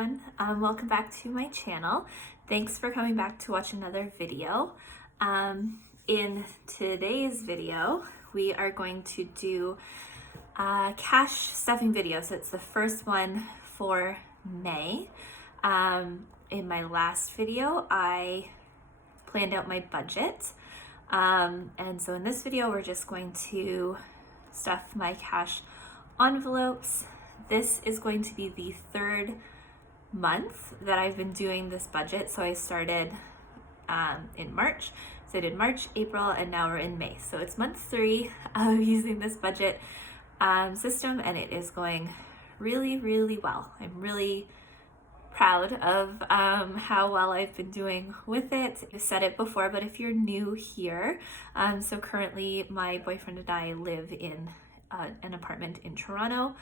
everyone. Welcome back to my channel. Thanks for coming back to watch another video. In today's video, we are going to do a cash stuffing video. So it's the first one for May. In my last video, I planned out my budget. And so in this video, we're just going to stuff my cash envelopes. This is going to be the third month that I've been doing this budget. So I started in March. So I did March, April, and now we're in May. So it's month 3 of using this budget system, and it is going really, really well. I'm really proud of how well I've been doing with it. I've said it before, but if you're new here, so currently my boyfriend and I live in an apartment in Toronto,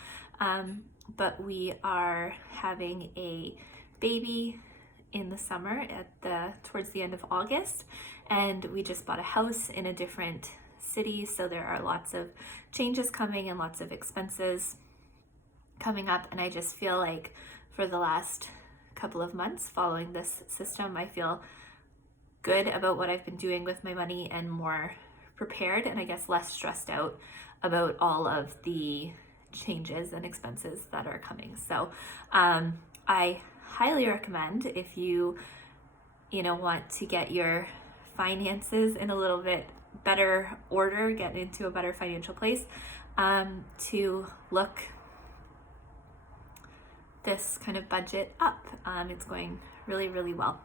but we are having a baby in the summer towards the end of August, and we just bought a house in a different city, so there are lots of changes coming and lots of expenses coming up, and I just feel like for the last couple of months following this system, I feel good about what I've been doing with my money and more prepared, and I guess less stressed out about all of the changes and expenses that are coming. So I highly recommend, if you want to get your finances in a little bit better order, get into a better financial place, to look this kind of budget up. It's going really, really well.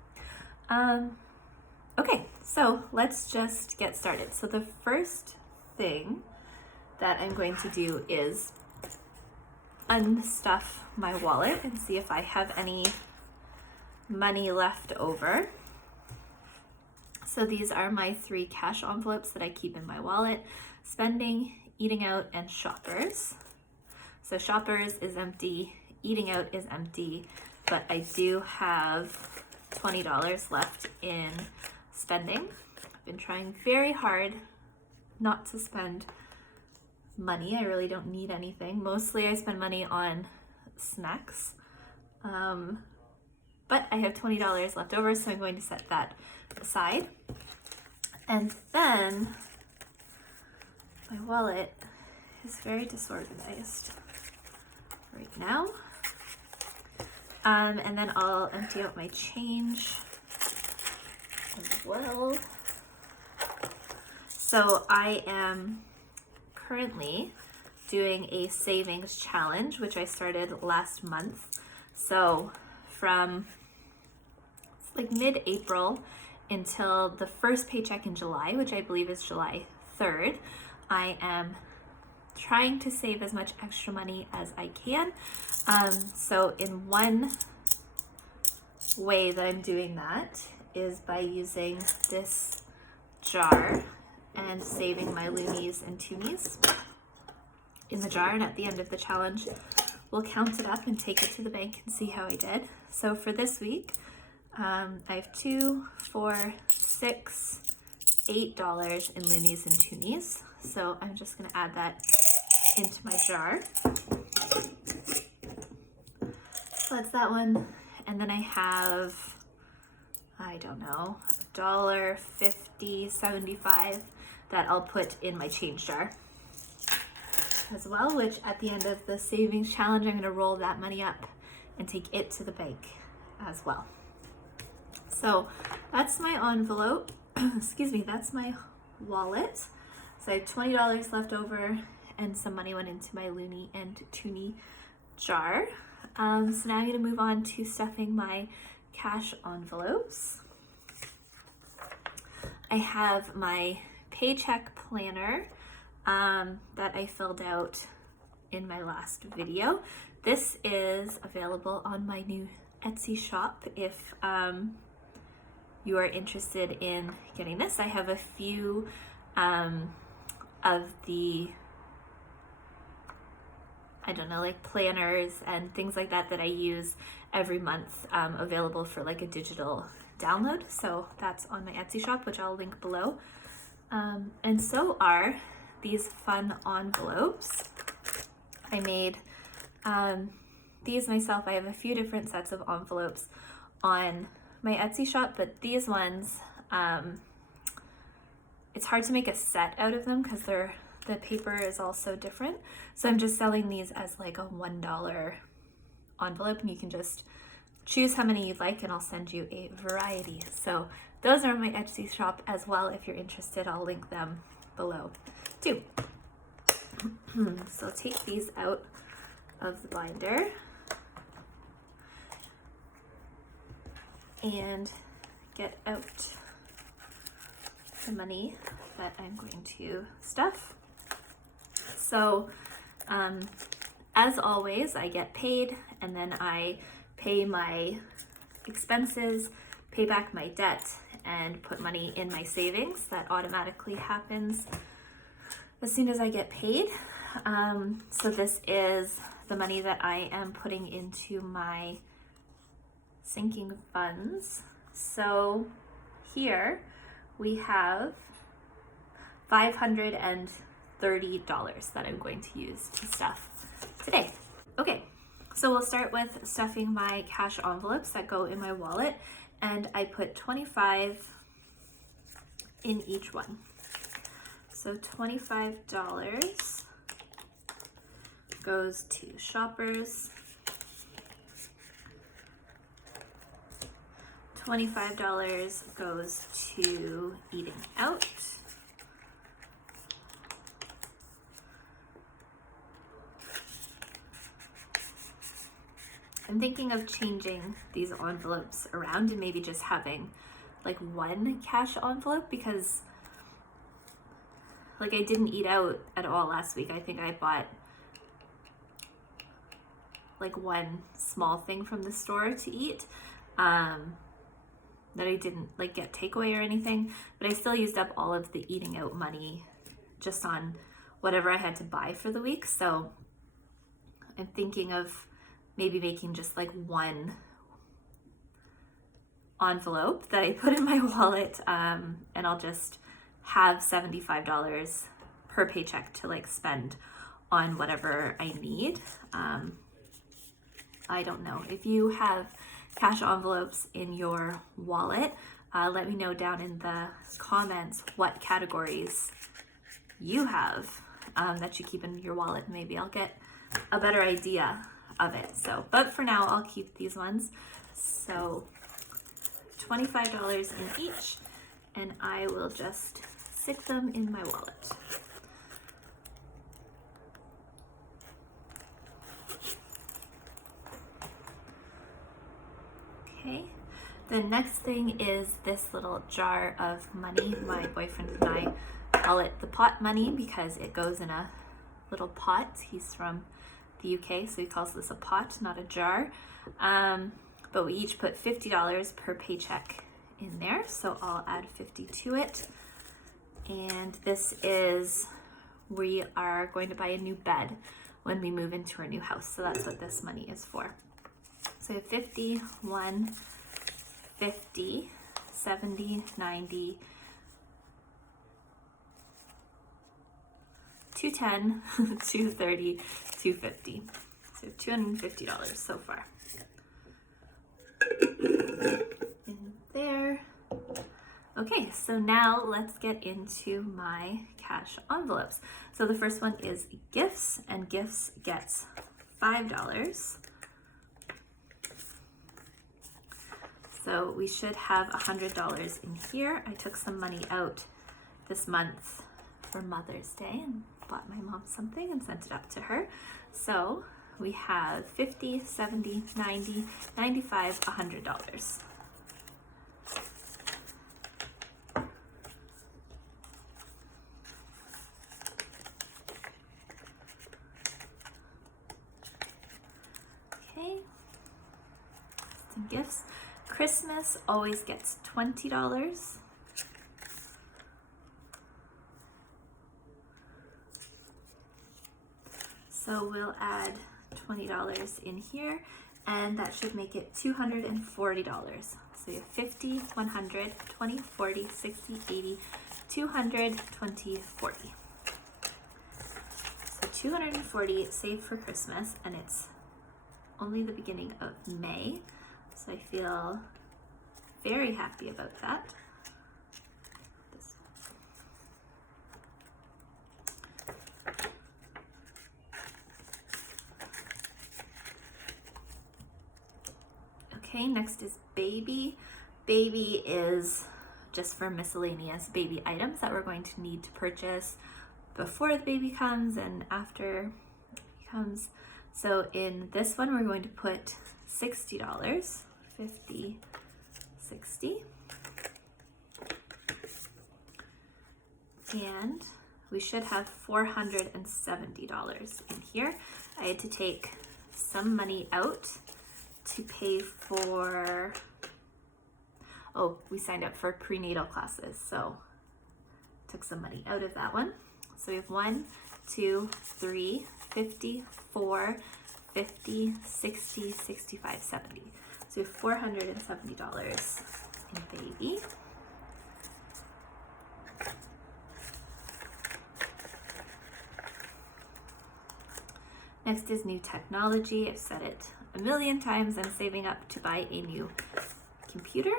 Okay, so let's just get started. So the first thing that I'm going to do is unstuff my wallet and see if I have any money left over. So these are my 3 cash envelopes that I keep in my wallet: spending, eating out, and shoppers. So shoppers is empty, eating out is empty, but I do have $20 left in spending. I've been trying very hard not to spend money. I really don't need anything. Mostly I spend money on snacks, but I have $20 left over, so I'm going to set that aside. And then my wallet is very disorganized right now. And then I'll empty out my change as well. So I am currently doing a savings challenge, which I started last month. So from like mid-April until the first paycheck in July, which I believe is July 3rd, I am trying to save as much extra money as I can. So in one way that I'm doing that is by using this jar and saving my loonies and toonies in the jar, and at the end of the challenge we'll count it up and take it to the bank and see how I did. So for this week, I have $2, $4, $6, $8 in loonies and toonies. So I'm just going to add that into my jar. So that's that one. And then I have, I don't know, $1, $50, $75 that I'll put in my change jar as well, which at the end of the savings challenge, I'm going to roll that money up and take it to the bank as well. So that's my envelope. Excuse me, that's my wallet. So I have $20 left over, and some money went into my loony and toonie jar. So now I'm going to move on to stuffing my cash envelopes. I have my paycheck planner that I filled out in my last video. This is available on my new Etsy shop if you are interested in getting this. I have a few of the, like planners and things like that I use every month, available for like a digital download. So that's on my Etsy shop, which I'll link below. And so are these fun envelopes. I made these myself. I have a few different sets of envelopes on my Etsy shop, but these ones, it's hard to make a set out of them because the paper is all so different. So I'm just selling these as like a $1 envelope, and you can just choose how many you'd like, and I'll send you a variety. So those are on my Etsy shop as well. If you're interested, I'll link them below too. So I'll take these out of the binder and get out the money that I'm going to stuff. So as always, I get paid, and then I pay my expenses, pay back my debt, and put money in my savings. That automatically happens as soon as I get paid. So this is the money that I am putting into my sinking funds. So here we have $530 that I'm going to use to stuff today. Okay, so we'll start with stuffing my cash envelopes that go in my wallet, and I put 25 in each one. So $25 goes to shoppers, $25 goes to eating out, I'm thinking of changing these envelopes around and maybe just having like one cash envelope, because like I didn't eat out at all last week. I think I bought like one small thing from the store to eat, that I didn't like get takeaway or anything, but I still used up all of the eating out money just on whatever I had to buy for the week. So I'm thinking of maybe making just like one envelope that I put in my wallet, and I'll just have $75 per paycheck to like spend on whatever I need. I don't know. If you have cash envelopes in your wallet, let me know down in the comments what categories you have that you keep in your wallet. Maybe I'll get a better idea of it. So, but for now, I'll keep these ones. So $25 in each, and I will just stick them in my wallet. Okay, the next thing is this little jar of money. My boyfriend and I call it the pot money because it goes in a little pot. He's from the UK, so he calls this a pot, not a jar. But we each put $50 per paycheck in there, so I'll add 50 to it. And this is, we are going to buy a new bed when we move into our new house, so that's what this money is for. So 50, 1, 50, 70, 90, 210, 230, 250. So $250 so far. In there. Okay, so now let's get into my cash envelopes. So the first one is gifts, and gifts gets $5. So we should have $100 in here. I took some money out this month for Mother's Day and bought my mom something and sent it up to her. So we have 50, 70, 90, 95, $100. Okay, some gifts. Christmas always gets $20. So we'll add $20 in here, and that should make it $240. So you have 50, 100, 20, 40, 60, 80, 200, 20, 40. So 240 saved for Christmas, and it's only the beginning of May, so I feel very happy about that. Okay, next is baby. Baby is just for miscellaneous baby items that we're going to need to purchase before the baby comes and after he comes. So in this one, we're going to put $60, 50, 60. And we should have $470 in here. I had to take some money out to pay for, oh, we signed up for prenatal classes, so took some money out of that one. So we have 1, 2, 3, 50, 4, 50, 60, 65, 70. So we have $470 in baby. Next is new technology. I've said it a million times. I'm saving up to buy a new computer.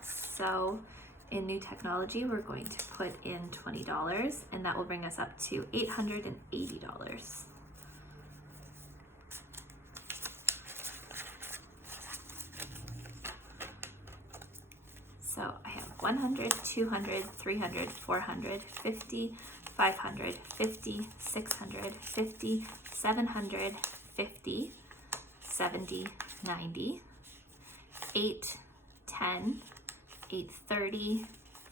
So in new technology, we're going to put in $20, and that will bring us up to $880. So I have 100, 200, 300, 400, 50, 500, 50, 600, 50, 700, 50, 70, 90, 8, 10, 830,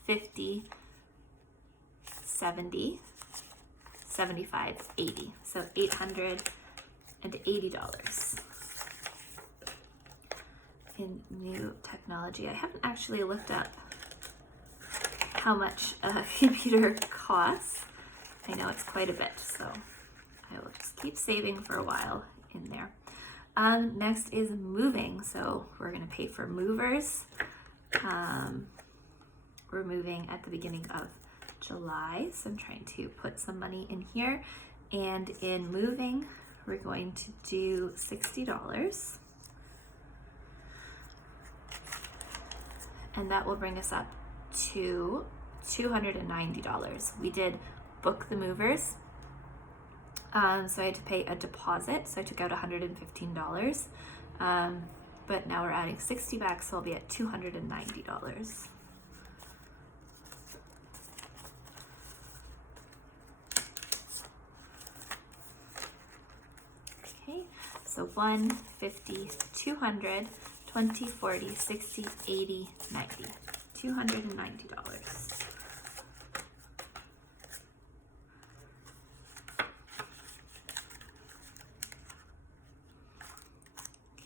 50, 70, 75, 80. So $880 in new technology. I haven't actually looked up how much a computer costs. I know it's quite a bit, so I will just keep saving for a while in there. Next is moving. So we're going to pay for movers. We're moving at the beginning of July, so I'm trying to put some money in here. And in moving, we're going to do $60. And that will bring us up to $290. We did book the movers, so I had to pay a deposit, so I took out $115, but now we're adding 60 back, so I'll be at $290. Okay, so 1, 50, 200, 20, 40, 60, 80, 90, $290.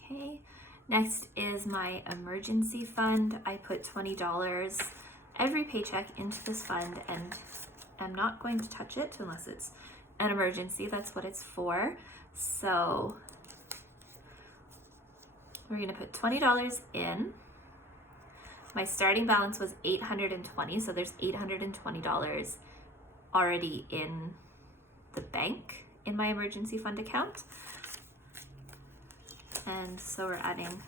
Okay, next is my emergency fund. I put $20 every paycheck into this fund, and I'm not going to touch it unless it's an emergency. That's what it's for. So we're going to put $20 in. My starting balance was $820, so there's $820 already in the bank in my emergency fund account. And so we're adding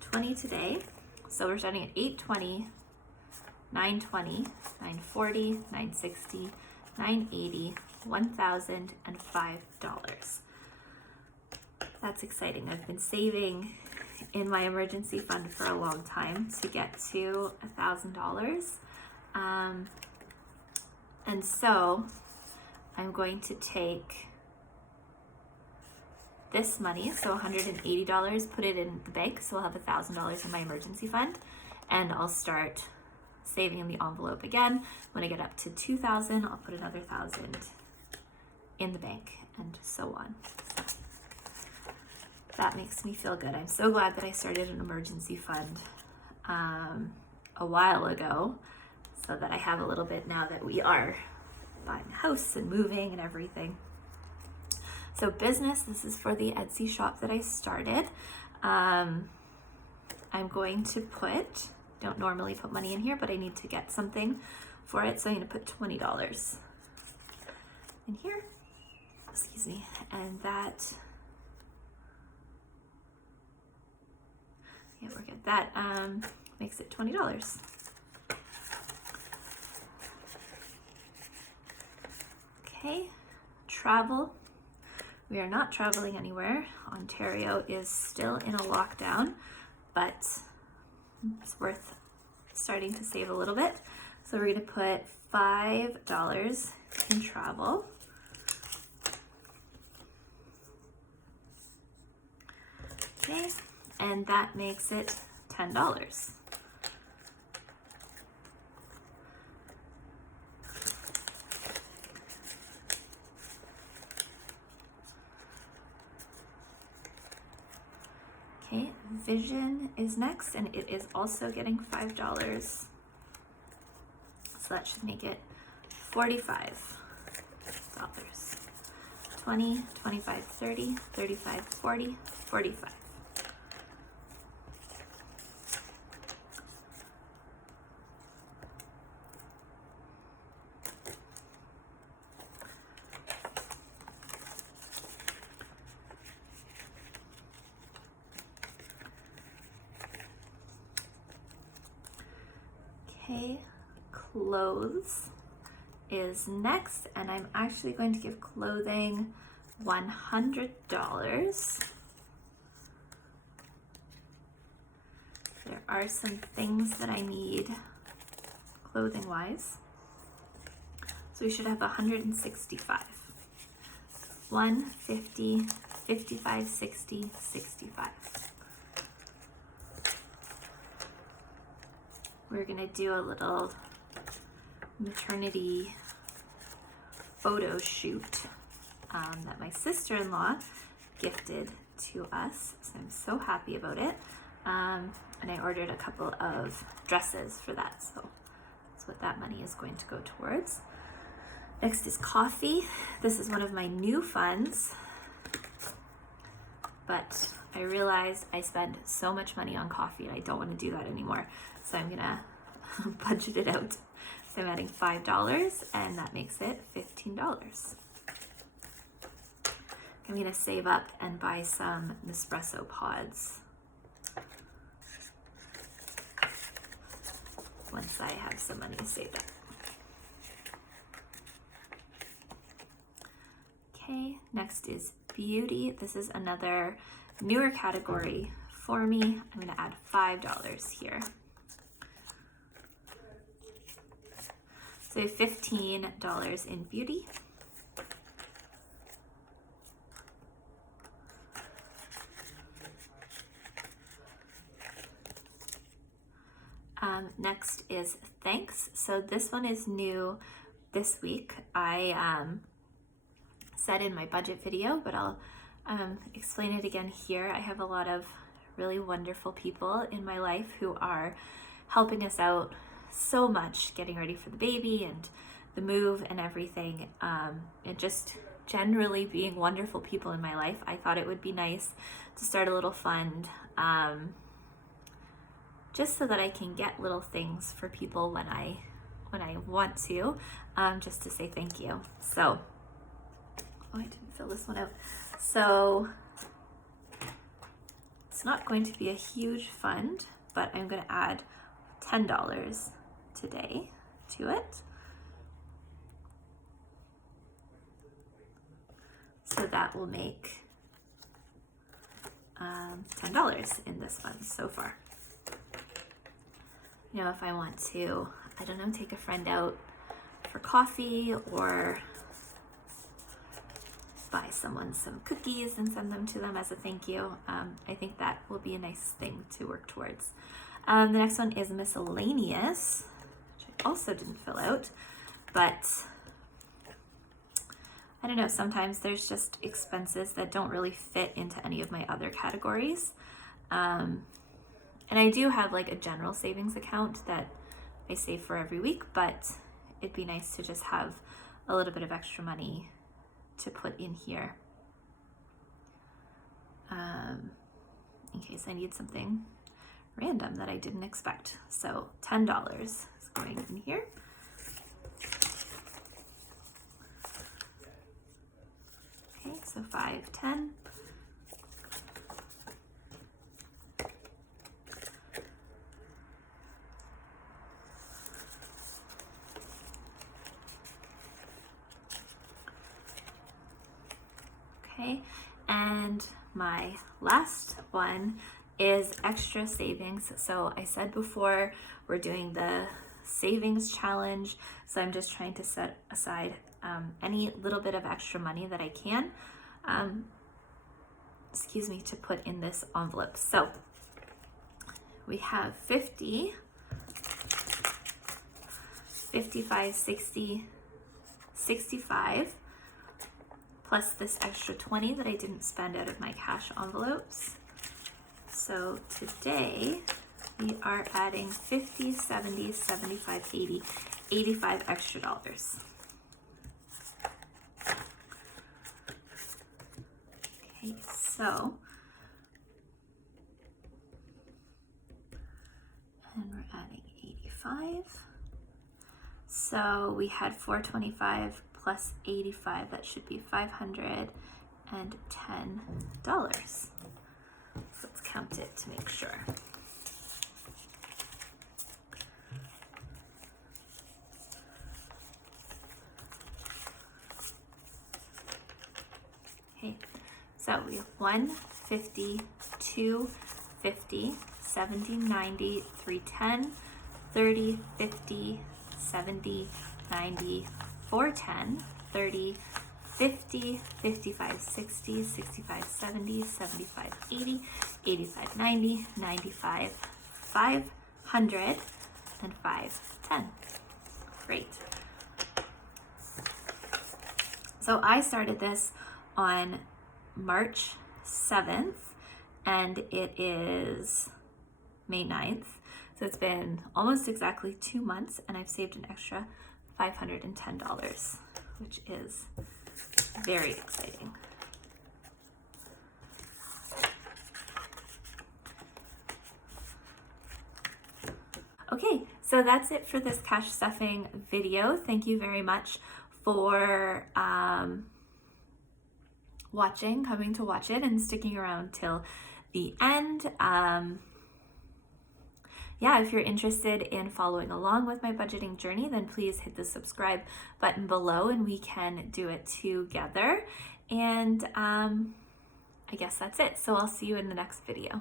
20 today. So we're starting at 820, 920, 940, 960, 980, $1,005. That's exciting. I've been saving in my emergency fund for a long time to get to $1,000. And so I'm going to take this money, so $180, put it in the bank, so I'll have $1,000 in my emergency fund, and I'll start saving in the envelope again. When I get up to $2,000, I'll put another $1,000 in the bank, and so on. So that makes me feel good. I'm so glad that I started an emergency fund a while ago, so that I have a little bit now that we are buying a house and moving and everything. So business, this is for the Etsy shop that I started. I'm going to put, don't normally put money in here, but I need to get something for it, so I'm going to put $20 in here, excuse me, and that can't work at that. Makes it $20. Okay, travel. We are not traveling anywhere. Ontario is still in a lockdown, but it's worth starting to save a little bit. So we're gonna put $5 in travel. Okay, and that makes it $10. Okay, vision is next, and it is also getting $5. So that should make it $45. 20, 25, 30, 35, 40, 45. Okay, clothes is next, and I'm actually going to give clothing $100. There are some things that I need clothing wise, so we should have 165. 150, 55, 60, 65. We're gonna do a little maternity photo shoot that my sister-in-law gifted to us, so I'm so happy about it. And I ordered a couple of dresses for that, so that's what that money is going to go towards. Next is coffee. This is one of my new funds, but I realized I spend so much money on coffee and I don't want to do that anymore, so I'm gonna budget it out. So I'm adding $5, and that makes it $15. I'm gonna save up and buy some Nespresso pods once I have some money saved up. Okay, next is beauty. This is another newer category for me. I'm gonna add $5 here. So we have $15 in beauty. Next is thanks. So this one is new this week. I said in my budget video, but I'll explain it again here. I have a lot of really wonderful people in my life who are helping us out so much, getting ready for the baby and the move and everything, and just generally being wonderful people in my life. I thought it would be nice to start a little fund, just so that I can get little things for people when I want to, just to say thank you. So, oh, I didn't fill this one out. So it's not going to be a huge fund, but I'm going to add $10 today to it. So that will make $10 in this fund so far. You know, if I want to, I don't know, take a friend out for coffee or buy someone some cookies and send them to them as a thank you, I think that will be a nice thing to work towards. The next one is miscellaneous, which I also didn't fill out, but I don't know, sometimes there's just expenses that don't really fit into any of my other categories. And I do have like a general savings account that I save for every week, but it'd be nice to just have a little bit of extra money to put in here in case I need something random that I didn't expect. So $10 is going in here. Okay, so 5, 10. Okay, and my last one is extra savings. So I said before, we're doing the savings challenge, so I'm just trying to set aside any little bit of extra money that I can, to put in this envelope. So we have 50, 55, 60, 65, plus this extra 20 that I didn't spend out of my cash envelopes. So today we are adding 50, 70, 75, 80, 85 extra dollars. Okay, so, and we're adding 85. So we had 425 plus 85, that should be $510. So let's count it to make sure. Okay, so we have 150, 250, 70, 90, 310, 30, 50, 70, 90, 410, 30, 50, 55, 60, 65, 70, 75, 80, 85, 90, 95, 500, and 510. Great. So I started this on March 7th, and it is May 9th. So it's been almost exactly 2 months, and I've saved an extra $510, which is very exciting. Okay, so that's it for this cash stuffing video. Thank you very much for coming to watch it and sticking around till the end. Yeah, if you're interested in following along with my budgeting journey, then please hit the subscribe button below and we can do it together. And I guess that's it. So I'll see you in the next video.